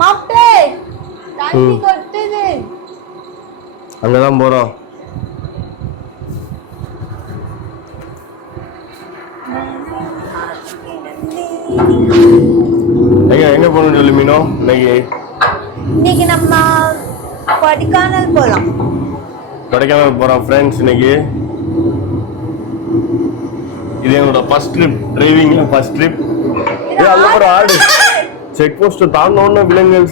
மாப்ளே தண்ணி கொட்டுது. அங்கதான் போறோம். எங்க போகணும்னு சொல்லி மீனோ இன்னைக்கு நம்ம கொடைக்கானல் போலாம். கொடைக்கானல் போறோம் ஃப்ரெண்ட்ஸ். இன்னைக்கு இது என்னோட ஃபர்ஸ்ட் ட்ரிப், டிரைவிங்ல ஃபர்ஸ்ட் ட்ரிப். அங்க ஒரு ஆடு செக் போஸ்ட் தாண்டோன்னு விலங்குகள்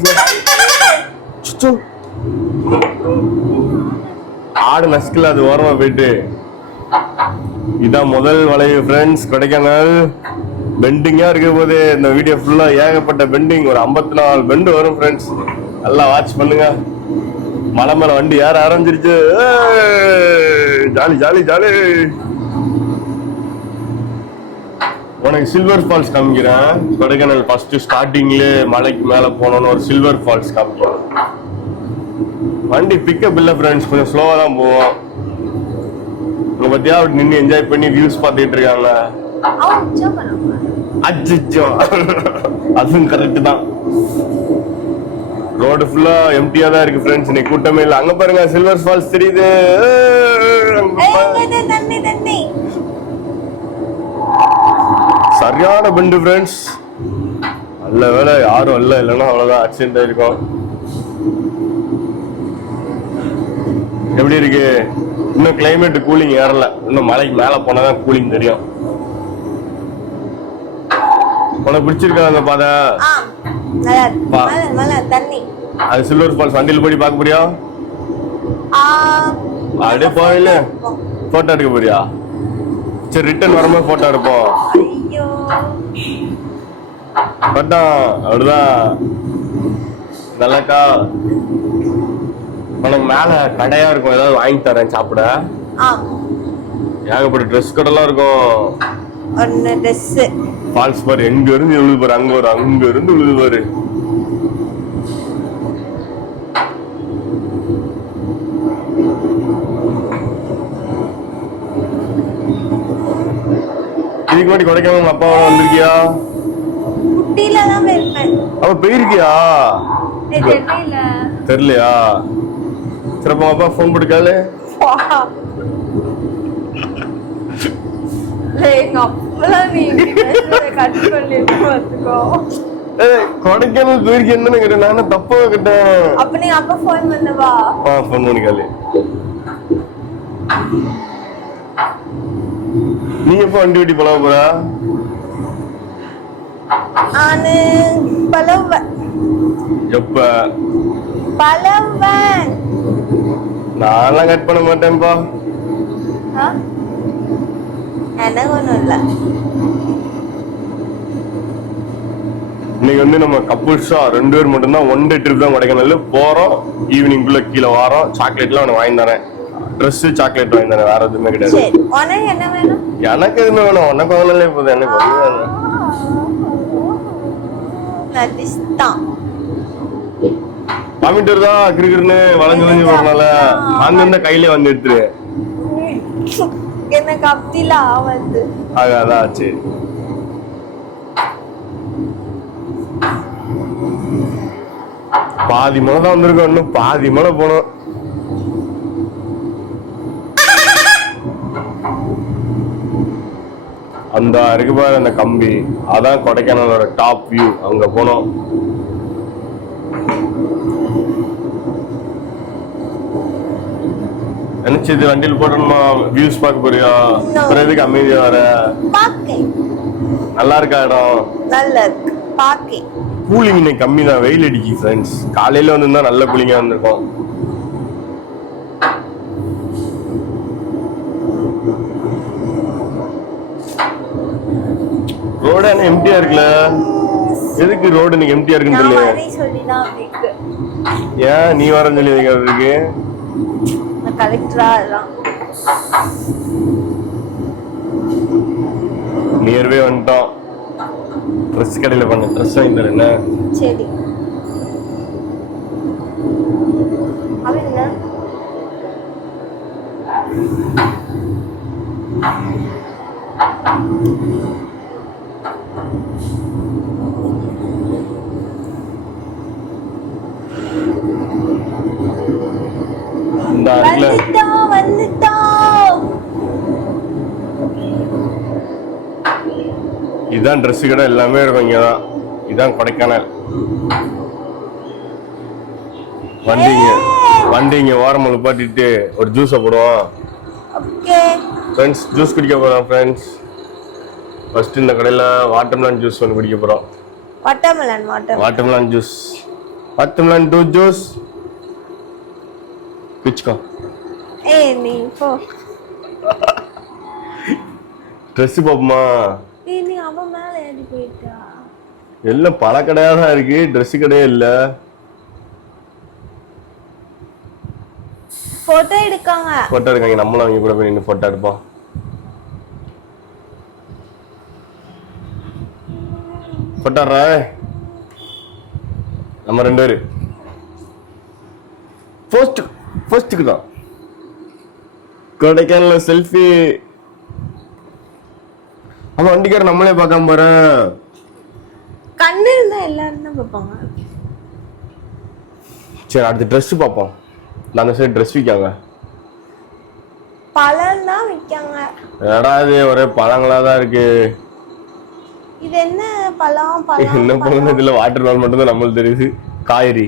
ஆடு நஸ்கில் அது ஓரமா போயிட்டு. இதான் முதல் வளைவு ஃப்ரெண்ட்ஸ். கொடைக்கானல் பெண்டிங்கா இருக்க போது இந்த வீடியோ ஃபுல்லா ஏகப்பட்ட பெண்டிங், ஒரு 54 பெண்டு வரும் ஃப்ரெண்ட்ஸ். நல்லா வாட்ச் பண்ணுங்க. மலை மேல வண்டி ஏற ஆரம்பிச்சிருச்சு. Jolly jolly jolly. உனக்கு சில்வர் ஃபால்ஸ் காமிக்கிறேன். கொடைக்கானல் ஃபர்ஸ்ட் ஸ்டார்டிங்ல மலைக்கு மேல போனோன்னு ஒரு சில்வர் ஃபால்ஸ் காமிக்கிறேன். வண்டி பிக்கப் இல்ல ஃப்ரெண்ட்ஸ், கொஞ்சம் ஸ்லோவா தான் போவோம். உங்க பத்தியா நின்று என்ஜாய் பண்ணி வியூஸ் பார்த்துட்டு இருக்காங்க. அச்சோ அதுவும் கரெக்ட் தான். ரோடு ஃபுல்லா எம்டியா தான் இருக்கு ஃப்ரெண்ட்ஸ். இன்னைக்கு கூட்டமே இல்ல. அங்க பாருங்க சில்வர் ஃபால்ஸ் தெரியுது. சரியான பெண்டு ஃப்ரெண்ட்ஸ். நல்ல வேலை யாரும் இல்ல, இல்லைன்னா அவ்வளவுதான் ஆக்சிடென்ட் ஆயிருக்கும். எப்படி இருக்கு? இன்னும் கிளைமேட் கூலிங் ஏறல. இன்னும் மலைக்கு மேல போனாதான் கூலிங் தெரியும். உனக்கு பிடிச்சிருக்கா அந்த பாதை? அது சில்வர் ஃபால்ஸ் வண்டியில் போய் பார்க்க போறியா? அப்படியே போகல. போட்டோ எடுக்க போறியா? சரி, ரிட்டர்ன் வரும்போது போட்டோ எடுப்போம். போட்டோ அப்படிதான். நல்லாக்கா. உனக்கு மேல கடையா இருக்கும், ஏதாவது வாங்கி தரேன் சாப்பிட. ஏகப்பட்ட ட்ரெஸ் கடைலாம் இருக்கும். ஃபால்ஸ் பாரு, எங்க இருந்து விழுது பாரு. அங்க இருந்து விழுது பாரு. இதுக்கு முன்னாடி கொடைக்கானல் உங்க அப்பாவோட வந்திருக்கியா? அப்ப போயிருக்கியா? தெரியலையா? சிறப்பா அப்பா போன் போட்டுக்காலே. கொடைக்கானல் போயிருக்கேன்னு கேட்டேன். நான் தப்பா கேட்டேன். அப்ப நீங்க அப்பா போன் பண்ணவா? போன் பண்ணிக்காலே. நீ எப்ப வண்டி ஓட்டி பழக போற? நானு பழகுவேன். எப்ப பழகுவேன்? நான்லாம் கட் பண்ண மாட்டேன்பா. எனக்கு ஒண்ணும் இல்ல. இன்னைக்கு வந்து நம்ம கப்புள்ஸா 2 பேர் மட்டும்தான் ஒன் டே ட்ரிப் தான் கொடைக்கானல் போறோம். ஈவினிங் குள்ள கீழே வாரோம். சாக்லேட்லாம் உனக்கு வாங்கி தரேன். ட்ரெஸ் சாக்லேட் வாங்கி தரேன். வேற எதுவுமே கிடையாது. என்ன வேணும்? எனக்கு எதுவுமே வேணும். உனக்கு வாங்கலே போதும். எனக்கு ஒண்ணு வேணும். காமிட்டர் தான் கிரிக்கெட்னு வளைஞ்சு வரனால அங்க இருந்த கையிலே வந்து எடுத்துரு. எனக்கு அப்படிலாம் வந்து அதான் சரி. பாதி மலை தான் வந்திருக்கோம். இன்னும் பாதி மலை போனோம். அந்த இருக்கு பாரு அந்த கம்பி, அதான் கொடைக்கானலோட டாப் வியூ. அங்க போனோம். நினைச்சது வண்டியில் போட்டோமா வியூஸ் பார்க்க போறியா? அப்புறம் எதுக்கு அமைதியா வர? நல்லா இருக்கா இடம்? நல்லா இருக்கு. பாக்கே கூலிங் இன்னைக்கு கம்மி தான். வெயில் அடிக்கு ஃப்ரெண்ட்ஸ். காலையில வந்திருந்தா நல்ல கூலிங்கா வந்திருக்கும். ரோடு என்ன எம்டியா இருக்குல்ல? எதுக்கு ரோடு இன்னைக்கு எம்டியா இருக்குன்னு தெரியல. ஏன் நீ வரன்னு சொல்லி இருக்கு? நியர்வே வந்துட்டோம். ட்ரெஸ் கடையில பண்ண ட்ரெஸ் வாங்கி தரேன். சரி. இதான் ட்ரெஸ் கடை எல்லாமே இருக்கும் இங்கதான். இதான் கொடைக்கானல். வண்டிங்க ஓரமா நிப்பாட்டிட்டு ஒரு ஜூஸை போடுவோம். ஓகே ஃப்ரெண்ட்ஸ், ஜூஸ் குடிக்க போறோம் ஃப்ரெண்ட்ஸ். ஃபர்ஸ்ட் இந்த கடையில வாட்டர்மெலன் ஜூஸ் ஒன்று குடிக்க போறோம். Watermelon juice. வாட்டர்மெலன் ஜூஸ் குடிச்சுக்கோ. நீ போ. ட்ரெஸ் பாப்போமா? நீ அவன் மேல ஏறி போயிட்டா. எல்லாம் பல கடையா தான் இருக்கு, ட்ரெஸ் கடையே இல்ல. போட்டோ எடுக்காங்க. நம்மளும் அவங்க கூட போய் நின்று போட்டோ எடுப்போம். போட்டோறா நம்ம 2 பேரு போஸ்ட்டுக்கு தான். கொடைக்கானல செல்ஃபி. அவன் வண்டிக்கார நம்மளே பார்க்காம போற. கண்ணு இருந்தா எல்லாரும் தான் பார்ப்பாங்க. சரி, அடுத்து ட்ரெஸ் பார்ப்போம். அந்த சைடு ட்ரெஸ் விற்காங்க. பழம் தான் விற்காங்க. ஏடா இது ஒரே பழங்களா தான் இருக்கு. இது என்ன பழம்? என்ன பழம்? இதுல வாட்டர் பால் மட்டும் தான் நம்மளுக்கு தெரியுது. காய்கறி.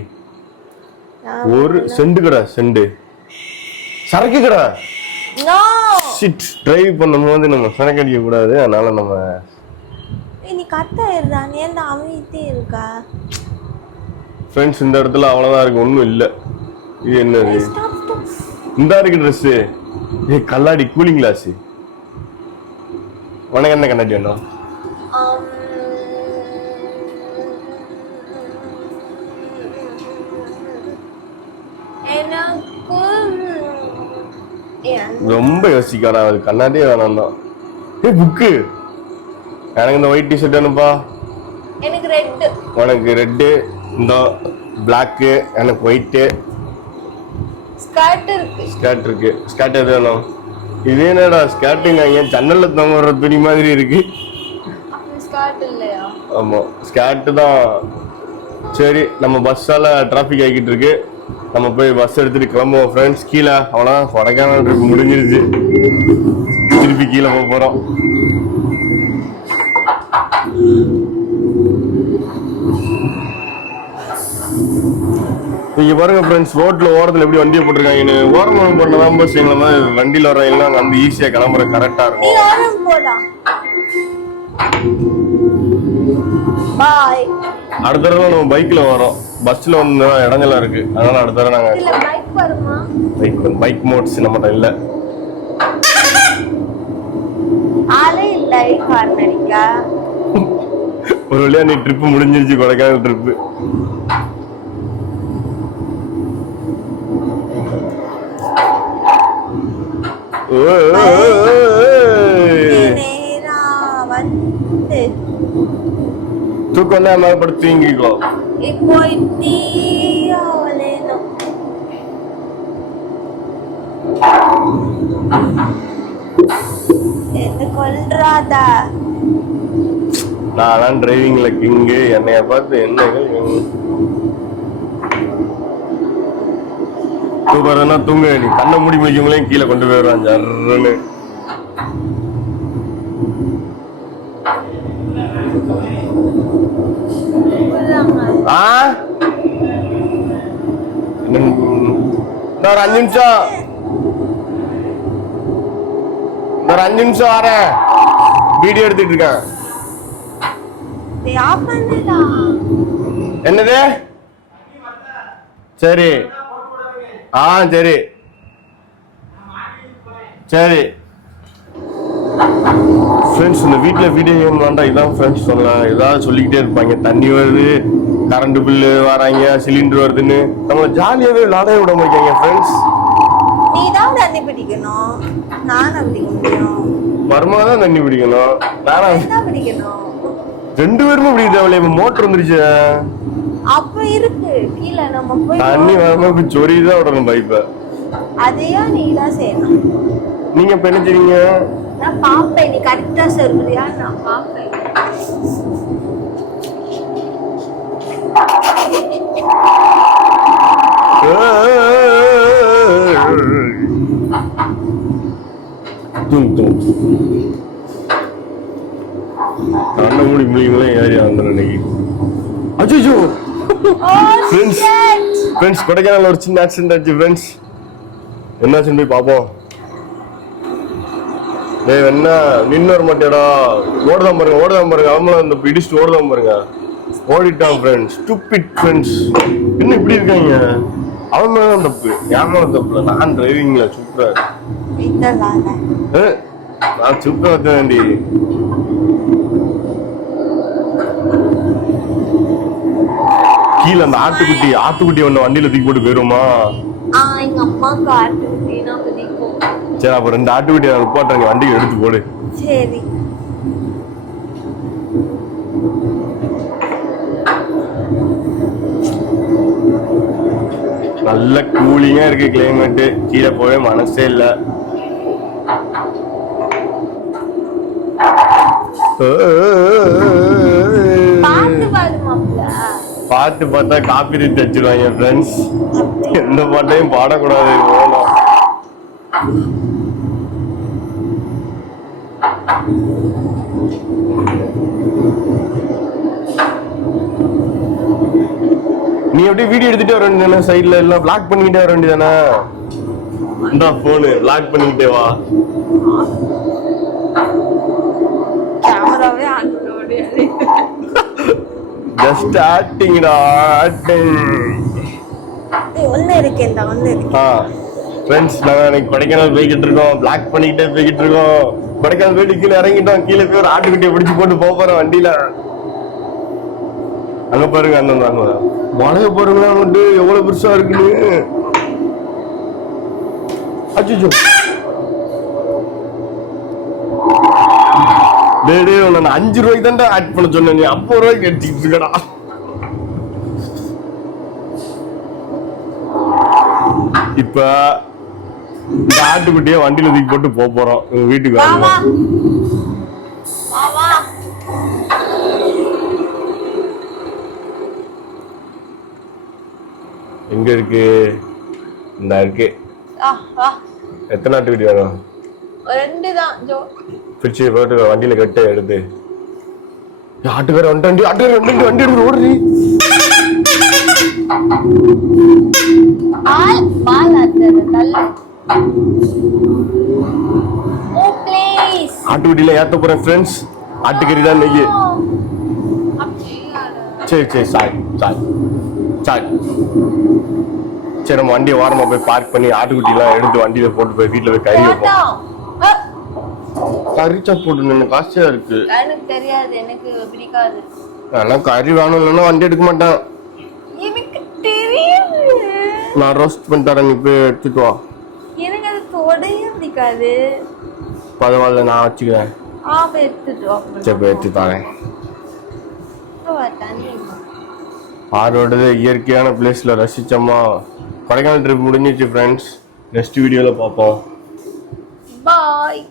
ஒரு செண்டு கடை. சரக்கு கடை. டிரைவ் பண்ணும்போது நம்ம சரக்கு அடிக்க கூடாது, அதனால நம்ம. நீ கரெக்டா இருடா, நீ ஏன்டா அமைதியே இருக்கா? ஃப்ரெண்ட்ஸ், இந்த இடத்துல அவ்வளவுதான் இருக்கு, ஒண்ணும் இல்ல. இது என்னது? இந்த இருக்கு ட்ரெஸ். Kalladi cooling glass. உனக்கு என்ன கண்ணாடி வேணும்? ரொம்ப யோசிக்காடா, அது கண்ணாடியே வேணாம் தான். புக்கு. எனக்கு இந்த ஒயிட் டிஷர்ட் வேணும்பா. எனக்கு ரெட். உனக்கு ரெட். இந்த பிளாக். எனக்கு ஒயிட். ஸ்கர்ட் இருக்கு. ஸ்கர்ட் எது வேணும்? இது என்னடா ஸ்கர்ட்டுங்க? ஏன் ஜன்னல்ல தொங்குற துணி மாதிரி இருக்கு. ஆமா, ஸ்கர்ட் தான். சரி, நம்ம பஸ்ஸால டிராபிக் ஆகிட்டு இருக்கு. நம்ம போய் பஸ் எடுத்துட்டு கிளம்புவோம் ஃப்ரெண்ட்ஸ். கீழே அவ்வளோதான், கொடைக்கானல் ட்ரிப் முடிஞ்சிருச்சு. திருப்பி கீழே போக போறோம். நீங்க பாருங்க ஃப்ரெண்ட்ஸ், ரோட்ல ஓரத்துல எப்படி வண்டியை போட்டிருக்காங்க. ஓரமா போட்டதான் பஸ் எங்களை வண்டியில வர்றவங்க வந்து ஈஸியா கிளம்புற கரெக்டா இருக்கும். அடுத்த தடவை நம்ம பைக்ல வரோம். பஸ்ல வந்து இடங்கள்லாம் இருக்கு, அதனால அடுத்த தடவை நாங்க பைக் மோட்ஸ் நம்மகிட்ட இல்ல. ஒரு வழியா நீ ட்ரிப் முடிஞ்சிருச்சு, கொடைக்கானல் ட்ரிப். தூக்கம் தான் மேல படுத்து தூங்கிக்கோ. நான் டிரைவிங்ல கிங்கு. என்னைய பார்த்து என்ன தூக்குறதுன்னா தூங்க. நீ கண்ணை மூடி முடிக்கவங்களையும் கீழே கொண்டு போயிடுறான் ஜர்ன்னு. ஒரு 5 நிமிஷம், ஒரு 5 நிமிஷம் வரேன். வீடியோ எடுத்துட்டு இருக்கேன். என்னது? சரி. சரி சரி ஃப்ரெண்ட்ஸ், இந்த வீட்டில் வீடியோ கேம் வேண்டாம். இதான் ஃப்ரெண்ட்ஸ் சொல்லலாம். ஏதாவது சொல்லிக்கிட்டே இருப்பாங்க. தண்ணி வருது, கரண்ட் பில்லு வராங்க, சிலிண்டர் வருதுன்னு. நம்ம ஜாலியாகவே விளாடவே விட மாட்டாங்க ஃப்ரெண்ட்ஸ். நீ தான் தண்ணி பிடிக்கணும், நானும் பிடிக்க முடியும். மர்மா தான் தண்ணி பிடிக்கணும், நானும் பிடிக்கணும். 2 பேருமே பிடிக்க. மோட்டர் வந்துருச்சு. அப்ப இருக்கு கீழே, நம்ம போய் தண்ணி வரமா சொரிதான் விடணும் பைப்பை. அதையும் நீ தான் செய்யணும். நீங்க இப்ப என்ன செய்றீங்க? நான் பாப்பேன், நீ கரெக்டா சொல்றியா? நான் பாப்பேன். கண்ணுமூடி முழிங்களும் ஏறி வந்துடும் இன்னைக்கு. அச்சோ ஃப்ரெண்ட்ஸ் ஃப்ரெண்ட்ஸ் கொடைக்கானல் ஒரு சின்ன ஆக்சிடென்ட் ஆச்சு ஃப்ரெண்ட்ஸ். என்னாச்சுன்னு போய் பார்ப்போம். டேய் என்ன நின்று வர மாட்டேடா. ஓடுதான் பாருங்க அவங்களும் அந்த இடிச்சுட்டு ஓடுதான் பாருங்க. ஓடிட்டான் ஃப்ரெண்ட்ஸ். Stupid friends. என்ன இப்படி இருக்காங்க? அவன் மேலதான் தப்பு, என் மேல தப்பு. நான் டிரைவிங்ல சூப்பரா நான் சூப்பரா வச்ச வேண்டி. கீழே அந்த ஆட்டுக்குட்டி ஒண்ணு வண்டியில தூக்கி போட்டு போயிருமா? எங்க அம்மாக்கு ஆட்டுக்குட்டினா பிடிக்கும். சரி அப்ப 2 ஆட்டுக்குட்டி நான் போட்டுறேங்க, வண்டிக்கு எடுத்து போடு. சரி. நல்ல கூலிங்கா இருக்கு கிளைமேட். கீழே போவே மனசே இல்ல. பாட்டு பார்த்தா காப்பி ரீட் வச்சிருவாங்க ஃப்ரெண்ட்ஸ். எந்த பாட்டையும் பாடக்கூடாது. நீ அப்படியே வீடியோ எடுத்துட்டே வர வேண்டியதானே? சைட்ல எல்லாம் பிளாக் பண்ணிக்கிட்டே வர வேண்டியதானே? இந்த போனு பிளாக் பண்ணிக்கிட்டே வா. கேமராவே ஆன் பண்ண முடியாது. ஜஸ்ட் ஆக்டிங்டா, ஆக்டிங். ஒண்ணு இருக்கு இந்த ஒண்ணு இருக்கு. ஃப்ரெண்ட்ஸ் நாங்க இன்னைக்கு கொடைக்கானல் போய்கிட்டு இருக்கோம். பிளாக் பண்ணிக்கிட்டே போய்கிட்டு இருக்கோம். கொடைக்கானல் போயிட்டு கீழே இறங்கிட்டோம். கீழே போய் ஒரு ஆட்டுக்குட்டியை பிடிச்சு போட்டு போறோம் வண்டியில. அங்க பாருங்க அந்த மலைய பாருங்களா வந்துட்டு எவ்வளவு பெருசா இருக்குன்னு. அச்சோ டேய் நான் 5 ரூபாய்க்கு தான்டா ஆட் பண்ண சொன்னேன். நீ 50 ரூபாய்க்கு எடுத்துக்கிட்டு இருக்கடா. இப்ப இந்த ஆட்டுக்குட்டியை வண்டியில தூக்கி போட்டு போறோம் வீட்டுக்கு. எங்க இருக்கு? இந்த இருக்கு. எத்தனை ஆட்டுக்குட்டி வேணும்? 2 தான் ஜோ. பிரிச்சு போட்டு வண்டியில கட்டு எடுத்து. ஆட்டுக்கார வண்டி எடுத்து ஓடுறீ. ஆட்டுக்குட்டியில ஏத்த போறேன் ஃப்ரெண்ட்ஸ். ஆட்டுக்கறி தான் நெய்யு. சரி சரி நம்ம வண்டியை வாரமா போய் பார்க் பண்ணி ஆட்டுக்குட்டி எல்லாம் எடுத்து வண்டியில போட்டு போய் வீட்டுல போய் கறி வைப்போம். கறி சாப்பிட்டு நின்று காசியா இருக்கு. எனக்கு தெரியாது, எனக்கு பிடிக்காது. ஆனா கறி வேணும் இல்லைன்னா வண்டி எடுக்க மாட்டேன். எனக்கு தெரியாது. நான் ரோஸ்ட் பண்ணி தரேன், நீ போய் எடுத்துட்டு வா. எனக்கு அது தொடையே பிடிக்காது. பரவாயில்ல நான் வச்சுக்கிறேன். எடுத்துட்டு வா. சரி போய் எடுத்து தரேன். ஆரோட இயற்கையான பிளேஸ்ல ரசிச்சோமா. கொடைக்கானல் ட்ரிப் முடிஞ்சிச்சு ஃப்ரெண்ட்ஸ். நெக்ஸ்ட் வீடியோல பார்ப்போம். பாய்.